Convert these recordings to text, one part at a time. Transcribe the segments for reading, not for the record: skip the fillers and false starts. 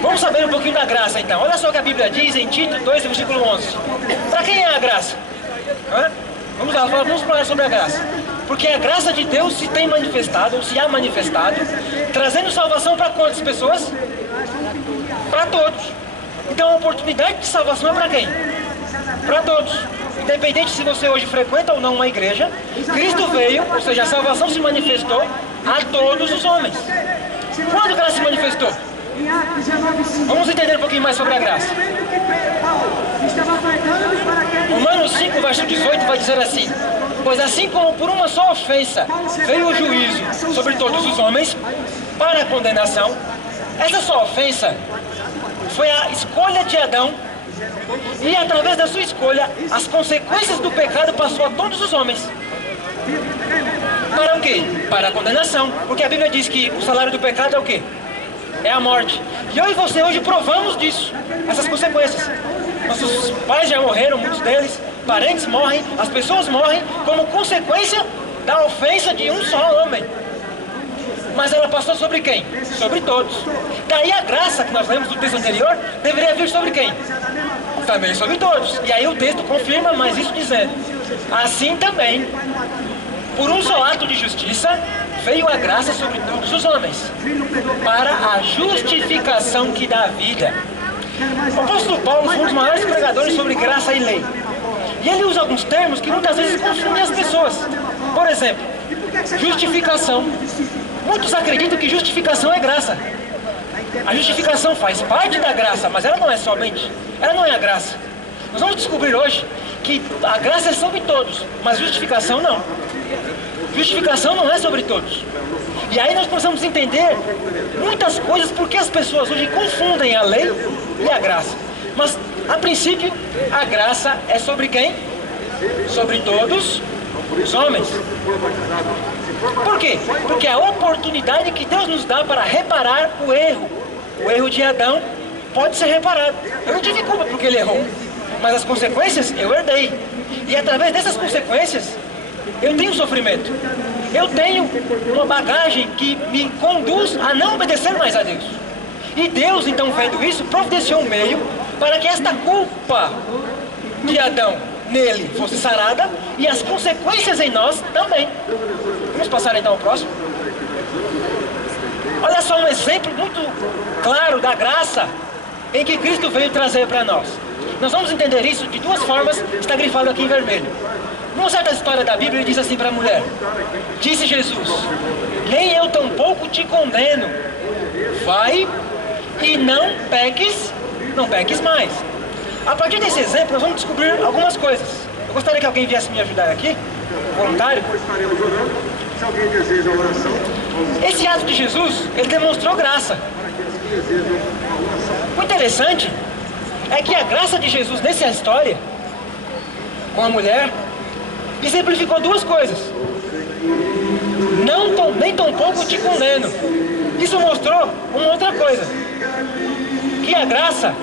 Vamos saber um pouquinho da graça então. Olha só o que a Bíblia diz em Tito 2, versículo 11. Para quem é a graça? Vamos lá, vamos falar sobre a graça. Porque a graça de Deus se tem manifestado, ou se há manifestado, trazendo salvação para quantas pessoas? Para todos. Então a oportunidade de salvação é para quem? Para todos. Independente se você hoje frequenta ou não uma igreja, Cristo veio, ou seja, a salvação se manifestou a todos os homens. Quando que ela se manifestou? Vamos entender um pouquinho mais sobre a graça. Romanos 5, verso 18 vai dizer assim: pois assim como por uma só ofensa veio o juízo sobre todos os homens para a condenação, essa só ofensa foi a escolha de Adão, e através da sua escolha as consequências do pecado passou a todos os homens. Para o quê? Para a condenação. Porque a Bíblia diz que o salário do pecado é o quê? É a morte. E eu e você hoje provamos disso, essas consequências. Nossos pais já morreram, muitos deles, parentes morrem, as pessoas morrem como consequência da ofensa de um só homem. Mas ela passou sobre quem? Sobre todos. Daí a graça que nós lemos do texto anterior deveria vir sobre quem? Também sobre todos. E aí o texto confirma mais isso dizendo: assim também, por um só ato de justiça, veio a graça sobre todos os homens, para a justificação que dá vida. O apóstolo Paulo foi um dos maiores pregadores sobre graça e lei. E ele usa alguns termos que muitas vezes confundem as pessoas. Por exemplo, justificação. Muitos acreditam que justificação é graça. A justificação faz parte da graça, mas ela não é somente. Ela não é a graça. Nós vamos descobrir hoje que a graça é sobre todos, mas justificação não. Justificação não é sobre todos. E aí nós precisamos entender muitas coisas porque as pessoas hoje confundem a lei e a graça. Mas, a princípio, a graça é sobre quem? Sobre todos os homens. Por quê? Porque a oportunidade que Deus nos dá para reparar o erro de Adão pode ser reparado. Eu não tive culpa porque ele errou, mas as consequências eu herdei. E através dessas consequências, eu tenho sofrimento. Eu tenho uma bagagem que me conduz a não obedecer mais a Deus. E Deus, então, vendo isso, providenciou um meio para que esta culpa de Adão nele fosse sarada e as consequências em nós também. Vamos passar então ao próximo. Olha só um exemplo muito claro da graça em que Cristo veio trazer para nós. Nós vamos entender isso de duas formas, está grifado aqui em vermelho. Numa certa história da Bíblia, ele diz assim para a mulher: disse Jesus, nem eu tampouco te condeno, vai e não peques mais. A partir desse exemplo, nós vamos descobrir algumas coisas. Eu gostaria que alguém viesse me ajudar aqui, voluntário. Se alguém deseja oração, esse ato de Jesus, ele demonstrou graça. O interessante é que a graça de Jesus nessa história, com a mulher, exemplificou duas coisas. Nem tampouco te condeno. Isso mostrou uma outra coisa, que a graça,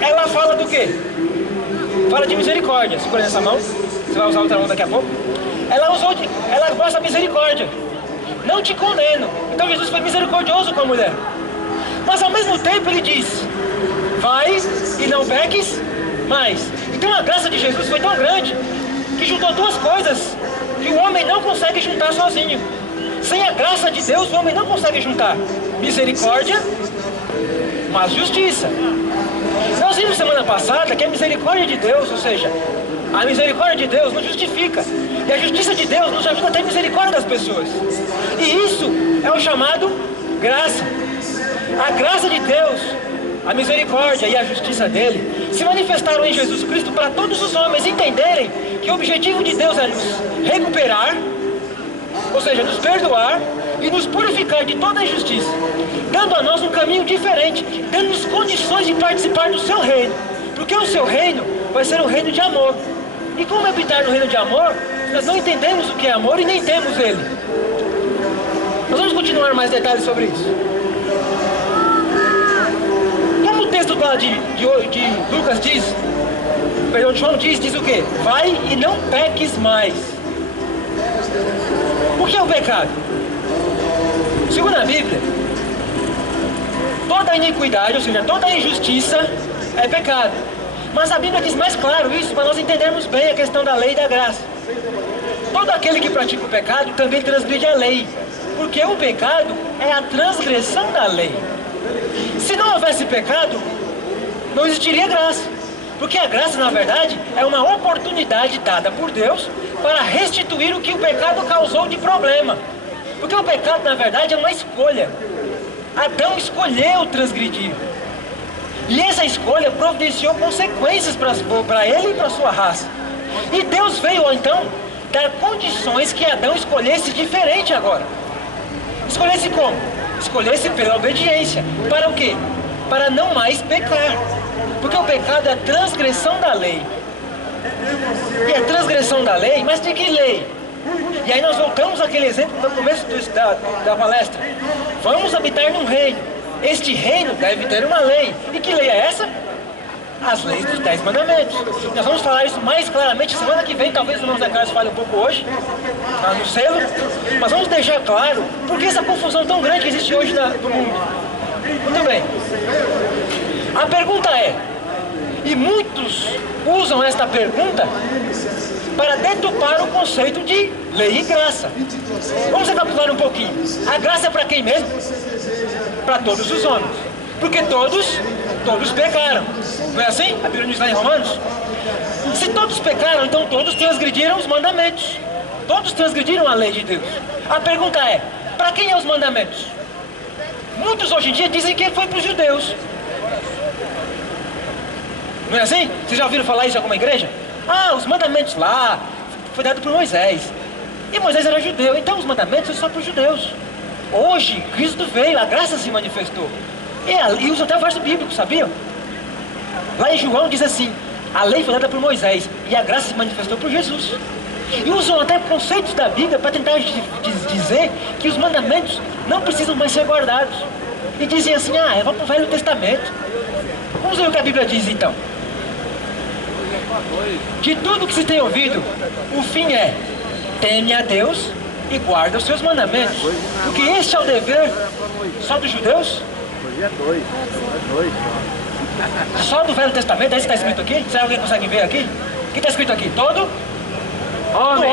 ela fala do quê? Fala de misericórdia. Segura nessa mão, você vai usar outra mão daqui a pouco. Ela mostra misericórdia. Não te condeno. Então Jesus foi misericordioso com a mulher. Mas ao mesmo tempo ele diz: vai e não peques mais. Então a graça de Jesus foi tão grande que juntou duas coisas que o homem não consegue juntar sozinho. Sem a graça de Deus, o homem não consegue juntar misericórdia, mas justiça. Nós vimos semana passada que a misericórdia de Deus, ou seja, a misericórdia de Deus nos justifica. E a justiça de Deus nos ajuda a ter misericórdia das pessoas. E isso é o chamado graça. A graça de Deus, a misericórdia e a justiça dele se manifestaram em Jesus Cristo para todos os homens entenderem que o objetivo de Deus é nos recuperar, ou seja, nos perdoar e nos purificar de toda a injustiça, dando a nós um caminho diferente, dando-nos condições de participar do seu reino, porque o seu reino vai ser um reino de amor. E como habitar no reino de amor, nós não entendemos o que é amor e nem temos ele. Nós vamos continuar mais detalhes sobre isso. Como o texto lá de Lucas diz, perdão, de João diz o quê? Vai e não peques mais. O que é o pecado? Segundo a Bíblia, toda iniquidade, ou seja, toda injustiça é pecado. Mas a Bíblia diz mais claro isso para nós entendermos bem a questão da lei e da graça. Todo aquele que pratica o pecado também transgride a lei, porque o pecado é a transgressão da lei. Se não houvesse pecado, não existiria graça, porque a graça, na verdade, é uma oportunidade dada por Deus para restituir o que o pecado causou de problema. Porque o pecado, na verdade, é uma escolha. Adão escolheu transgredir. E essa escolha providenciou consequências para ele e para sua raça. E Deus veio, então, dar condições que Adão escolhesse diferente agora. Escolhesse como? Escolhesse pela obediência. Para o quê? Para não mais pecar. Porque o pecado é a transgressão da lei. E a transgressão da lei, mas de que lei? E aí nós voltamos àquele exemplo no começo da palestra. Vamos habitar num reino. Este reino deve ter uma lei. E que lei é essa? As leis dos 10 mandamentos. Nós vamos falar isso mais claramente semana que vem. Talvez o irmão Zé Carlos fale um pouco hoje, lá no selo. Mas vamos deixar claro por que essa confusão tão grande que existe hoje no mundo. Muito bem. A pergunta é, e muitos usam esta pergunta para deturpar o conceito de lei e graça. Vamos recapitular um pouquinho. A graça é para quem mesmo? Para todos os homens. Porque todos pecaram. Não é assim? A Bíblia diz lá em Romanos. Se todos pecaram, então todos transgrediram os mandamentos. Todos transgrediram a lei de Deus. A pergunta é, para quem é os mandamentos? Muitos hoje em dia dizem que foi para os judeus. Não é assim? Vocês já ouviram falar isso em alguma igreja? Ah, os mandamentos lá foi dado por Moisés. E Moisés era judeu, então os mandamentos são só para os judeus. Hoje, Cristo veio, a graça se manifestou. E usa até o verso bíblico, sabiam? Lá em João diz assim, a lei foi dada por Moisés e a graça se manifestou por Jesus. E usam até conceitos da Bíblia para tentar dizer que os mandamentos não precisam mais ser guardados. E dizem assim, vamos para o Velho Testamento. Vamos ver o que a Bíblia diz então. De tudo que se tem ouvido, o fim é, teme a Deus e guarda os seus mandamentos. Porque este é o dever só dos judeus? Só do Velho Testamento, é isso que está escrito aqui? Será que alguém consegue ver aqui? O que está escrito aqui? Todo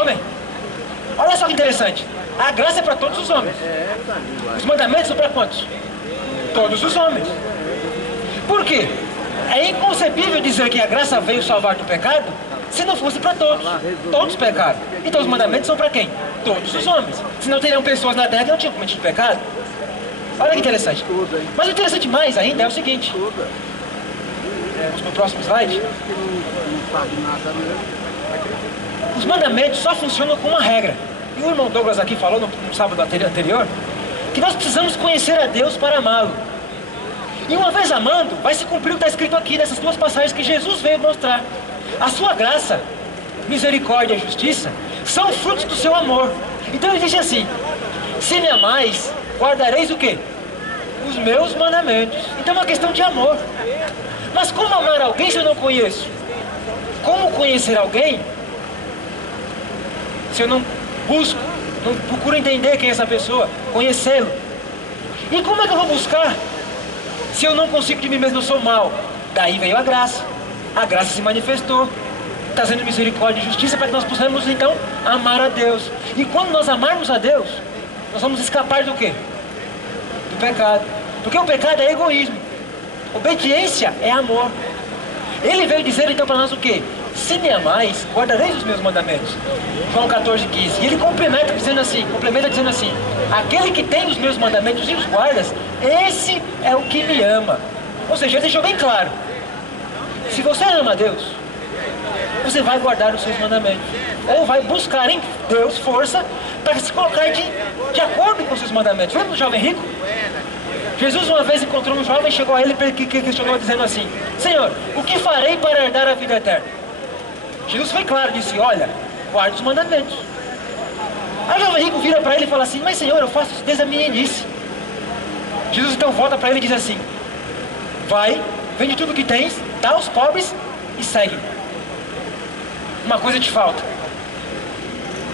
homem. Olha só que interessante. A graça é para todos os homens. Os mandamentos são para quantos? Todos os homens. Por quê? É inconcebível dizer que a graça veio salvar do pecado se não fosse para todos. Todos pecaram. Então os mandamentos são para quem? Todos os homens. Senão teriam pessoas na terra que não tinham cometido pecado. Olha que interessante. Mas o interessante mais ainda é o seguinte. Vamos para o próximo slide. Os mandamentos só funcionam com uma regra. E o irmão Douglas aqui falou no sábado anterior que nós precisamos conhecer a Deus para amá-lo. E uma vez amando, vai se cumprir o que está escrito aqui nessas duas passagens que Jesus veio mostrar. A sua graça, misericórdia e justiça são frutos do seu amor. Então ele diz assim, se me amais, guardareis o quê? Os meus mandamentos. Então é uma questão de amor. Mas como amar alguém se eu não conheço? Como conhecer alguém se eu não busco, não procuro entender quem é essa pessoa, conhecê-lo? E como é que eu vou buscar se eu não consigo de mim mesmo, eu sou mau? Daí veio a graça. A graça se manifestou, trazendo misericórdia e justiça para que nós possamos então amar a Deus. E quando nós amarmos a Deus, nós vamos escapar do quê? Do pecado. Porque o pecado é egoísmo. Obediência é amor. Ele veio dizer então para nós o quê? Se me amais, guardareis os meus mandamentos. João 14,15. E ele complementa dizendo assim, aquele que tem os meus mandamentos e os guardas, esse é o que me ama. Ou seja, ele deixou bem claro. Se você ama a Deus, você vai guardar os seus mandamentos. Ou vai buscar em Deus força para se colocar de acordo com os seus mandamentos. Lembra do jovem rico? Jesus uma vez encontrou um jovem, chegou a ele e questionou dizendo assim, Senhor, o que farei para herdar a vida eterna? Jesus foi claro, disse, olha, guarda os mandamentos. Aí o jovem rico vira para ele e fala assim, mas Senhor, eu faço isso desde a minha início. Jesus então volta para ele e diz assim, vai, vende tudo que tens, dá aos pobres e segue. Uma coisa te falta.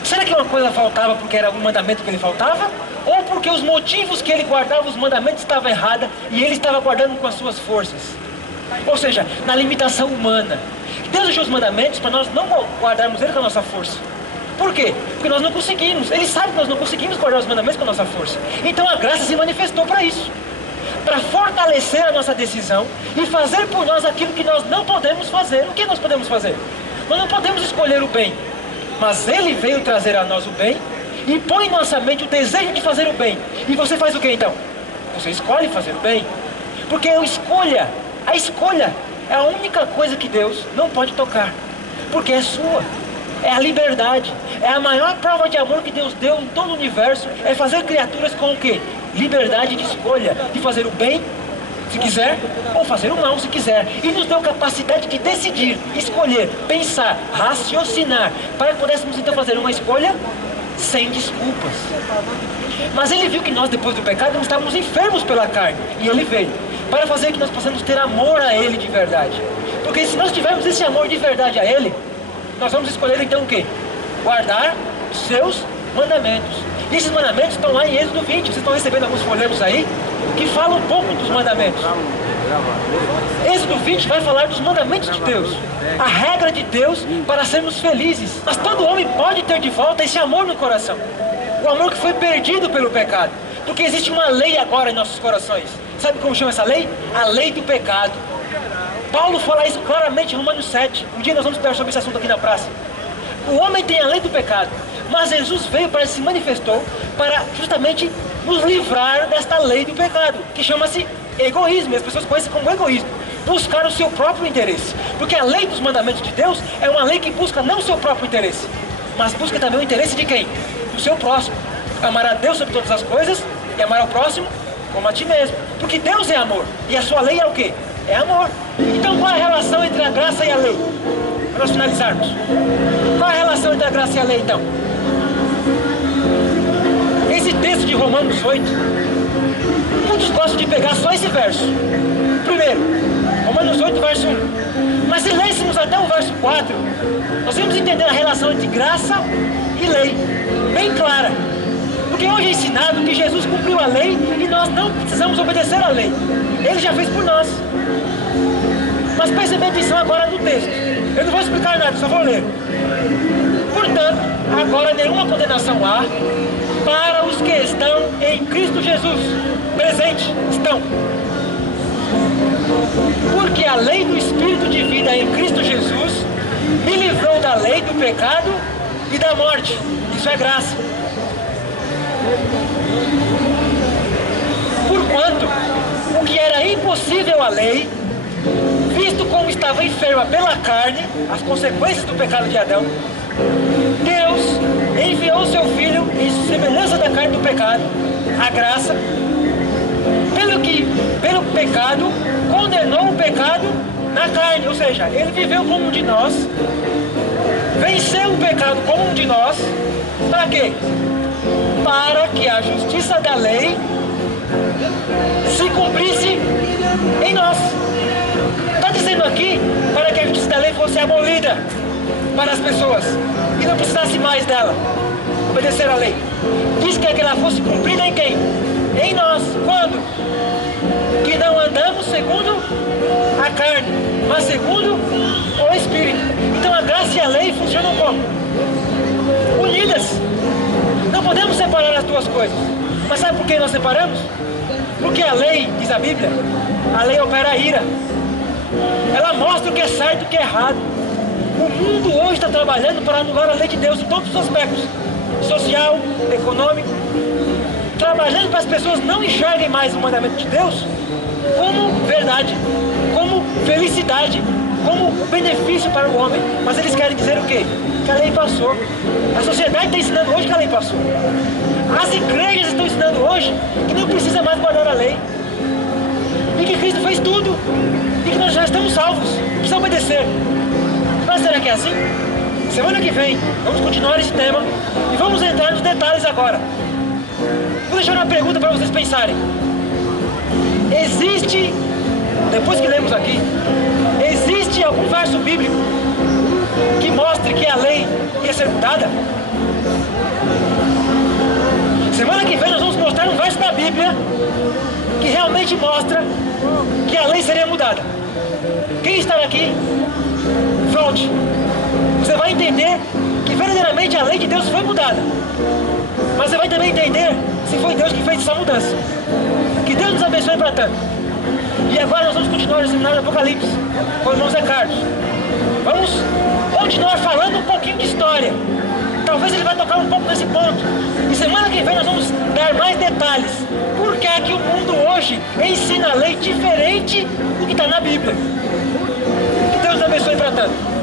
Será que uma coisa faltava porque era um mandamento que ele faltava? Ou porque os motivos que ele guardava os mandamentos estavam errados e ele estava guardando com as suas forças? Ou seja, na limitação humana. Deus deixou os mandamentos para nós não guardarmos ele com a nossa força. Por quê? Porque nós não conseguimos. Ele sabe que nós não conseguimos guardar os mandamentos com a nossa força. Então a graça se manifestou para isso. Para fortalecer a nossa decisão e fazer por nós aquilo que nós não podemos fazer. O que nós podemos fazer? Nós não podemos escolher o bem. Mas ele veio trazer a nós o bem e põe em nossa mente o desejo de fazer o bem. E você faz o que então? Você escolhe fazer o bem. Porque a escolha é a única coisa que Deus não pode tocar. Porque é sua. É a liberdade. É a maior prova de amor que Deus deu em todo o universo. É fazer criaturas com o quê? Liberdade de escolha. De fazer o bem, se quiser, ou fazer o mal, se quiser. E nos deu capacidade de decidir, escolher, pensar, raciocinar. Para que pudéssemos então fazer uma escolha sem desculpas. Mas ele viu que nós, depois do pecado, nós estávamos enfermos pela carne. E ele veio para fazer que nós possamos ter amor a ele de verdade. Porque se nós tivermos esse amor de verdade a ele, nós vamos escolher então o quê? Guardar os seus mandamentos. E esses mandamentos estão lá em Êxodo 20. Vocês estão recebendo alguns folhetos aí que falam um pouco dos mandamentos. Êxodo 20 vai falar dos mandamentos de Deus. A regra de Deus para sermos felizes. Mas todo homem pode ter de volta esse amor no coração. O amor que foi perdido pelo pecado. Porque existe uma lei agora em nossos corações. Sabe como chama essa lei? A lei do pecado. Paulo fala isso claramente em Romanos 7. Um dia nós vamos estudar sobre esse assunto aqui na praça. O homem tem a lei do pecado. Mas Jesus veio para se manifestou para justamente nos livrar desta lei do pecado. Que chama-se egoísmo. E as pessoas conhecem como egoísmo. Buscar o seu próprio interesse. Porque a lei dos mandamentos de Deus é uma lei que busca não o seu próprio interesse. Mas busca também o interesse de quem? Do seu próximo. Amar a Deus sobre todas as coisas e amar ao próximo como a ti mesmo. Porque Deus é amor. E a sua lei é o quê? É amor. Então qual é a relação entre a graça e a lei? Para nós finalizarmos. Qual é a relação entre a graça e a lei então? Esse texto de Romanos 8, muitos gostam de pegar só esse verso. Primeiro, Romanos 8, verso 1. Mas se lêssemos até o verso 4, nós vamos entender a relação entre graça e lei, bem clara. Porque hoje é ensinado que Jesus cumpriu a lei e nós não precisamos obedecer à lei. Ele já fez por nós. Mas preste atenção agora no texto. Eu não vou explicar nada, só vou ler. Portanto, agora nenhuma condenação há para os que estão em Cristo Jesus. Presente, estão. Porque a lei do Espírito de vida em Cristo Jesus me livrou da lei do pecado e da morte. Isso é graça. Porquanto o que era impossível à lei, visto como estava enferma pela carne, as consequências do pecado de Adão, Deus enviou seu Filho em semelhança da carne do pecado, a graça, pelo pecado, condenou o pecado na carne, ou seja, ele viveu como um de nós, venceu o pecado como um de nós, para quê? Para que a justiça da lei se cumprisse em nós. Está dizendo aqui para que a justiça da lei fosse abolida para as pessoas e não precisasse mais dela obedecer à lei. Diz que ela fosse cumprida em quem? Em nós. Quando? Que não andamos segundo a carne, mas segundo o Espírito. Então a graça e a lei funcionam como? Unidas. Não podemos separar as duas coisas. Mas sabe por que nós separamos? Porque a lei, diz a Bíblia, a lei opera a ira. Ela mostra o que é certo e o que é errado. O mundo hoje está trabalhando para anular a lei de Deus em todos os aspectos. Social, econômico. Trabalhando para as pessoas não enxerguem mais o mandamento de Deus como verdade, como felicidade, como benefício para o homem. Mas eles querem dizer o quê? Que a lei passou. A sociedade está ensinando hoje que a lei passou. As igrejas estão ensinando hoje que não precisa mais guardar a lei. E que Cristo fez tudo. E que nós já estamos salvos. Precisa obedecer. Mas será que é assim? Semana que vem, vamos continuar esse tema. E vamos entrar nos detalhes agora. Vou deixar uma pergunta para vocês pensarem. Existe, depois que lemos aqui, existe algum verso bíblico que mostre que a lei ia ser mudada? Semana que vem nós vamos mostrar um verso da Bíblia que realmente mostra que a lei seria mudada. Quem está aqui, volte. Você vai entender que verdadeiramente a lei de Deus foi mudada. Mas você vai também entender se foi Deus que fez essa mudança. Que Deus nos abençoe para tanto. E agora nós vamos continuar o seminário do Apocalipse com o irmão Zé Carlos. Vamos continuar falando um pouquinho de história. Talvez ele vai tocar um pouco nesse ponto. E semana que vem nós vamos dar mais detalhes. Por que é que o mundo hoje ensina a lei diferente do que está na Bíblia? Que Deus nos abençoe para tanto.